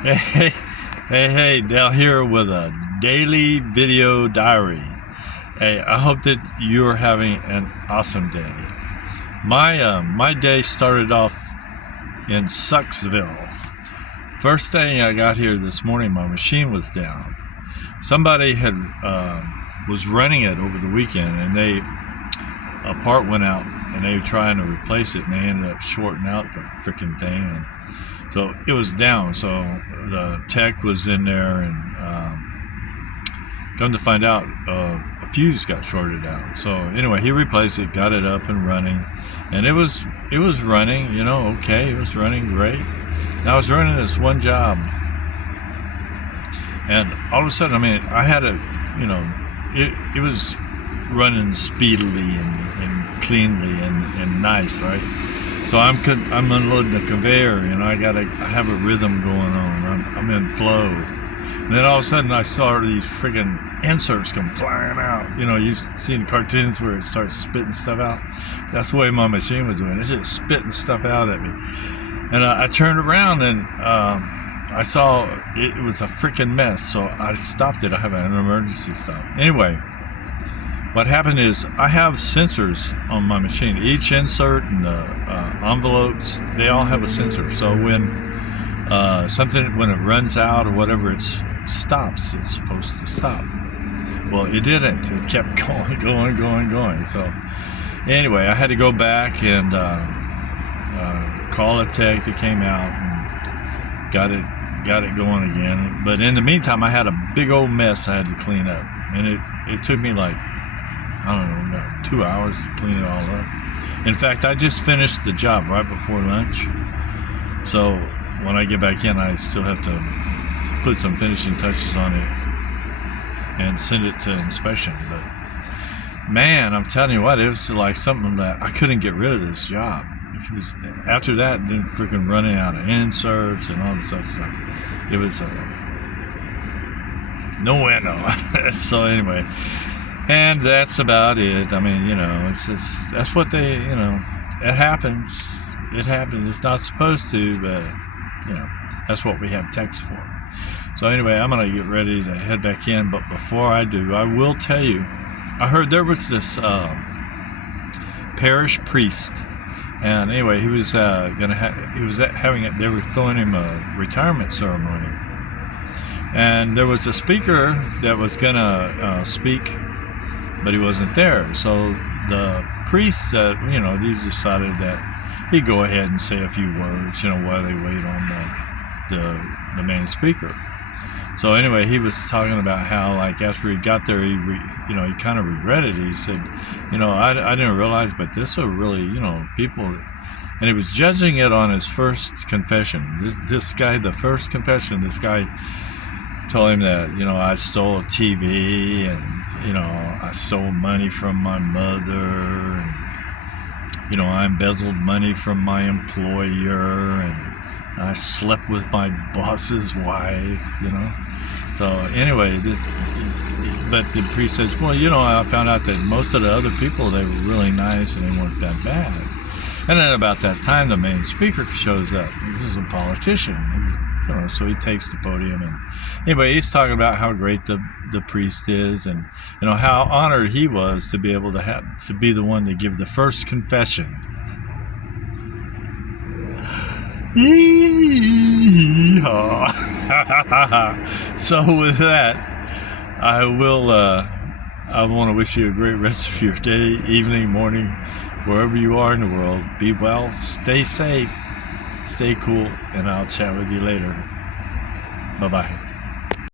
Hey, hey, Dale here with a daily video diary. Hey, I hope that you're having an awesome day. My day started off in Sucksville. First thing I got here this morning, my machine was down. Somebody had was running it over the weekend, and a part went out, and they were trying to replace it, and they ended up shorting out the freaking thing. And so it was down. So the tech was in there, and come to find out, a fuse got shorted out. So anyway, he replaced it, got it up and running, and it was running. Okay, it was running great. And I was running this one job, and all of a sudden, I had it was running speedily and cleanly and nice, right? So I'm unloading the conveyor, I have a rhythm going on. I'm in flow. And then all of a sudden I saw these friggin' inserts come flying out. You've seen cartoons where it starts spitting stuff out. That's the way my machine was doing. It's just spitting stuff out at me. And I turned around, and I saw it was a freaking mess. So I stopped it. I have an emergency stop. Anyway, what happened is I have sensors on my machine. Each insert and the envelopes, they all have a sensor. So when when it runs out or whatever, it stops. It's supposed to stop. Well, it didn't. It kept going. So anyway, I had to go back and call a tech that came out and got it going again. But in the meantime, I had a big old mess I had to clean up, and it took me like, I don't know, 2 hours to clean it all up. In fact, I just finished the job right before lunch. So when I get back in, I still have to put some finishing touches on it and send it to inspection. But man, I'm telling you what, it was like something that I couldn't get rid of this job. After that, then freaking running out of inserts and all this stuff. So it was no bueno. So anyway. And that's about it. It's just, that's what it happens. It happens. It's not supposed to, but, that's what we have techs for. So anyway, I'm going to get ready to head back in. But before I do, I will tell you, I heard there was this parish priest. And anyway, he was having it. They were throwing him a retirement ceremony. And there was a speaker that was going to speak, but he wasn't there. So the priest said, he decided that he'd go ahead and say a few words, while they wait on the main speaker. So anyway, he was talking about how, like, after he got there, he kind of regretted it. He said, I didn't realize, but this will really, people, and he was judging it on his first confession. This guy, the first confession, this guy told him that, I stole a TV, and, I stole money from my mother, and, I embezzled money from my employer, and I slept with my boss's wife, So anyway, but the priest says, well, I found out that most of the other people, they were really nice and they weren't that bad. And then about that time, the main speaker shows up. This is a politician. So he takes the podium, and anyway, he's talking about how great the priest is, and how honored he was to be able to be the one to give the first confession. So with that, I want to wish you a great rest of your day, evening, morning, wherever you are in the world. Be well, stay safe, stay cool, and I'll chat with you later. Bye-bye.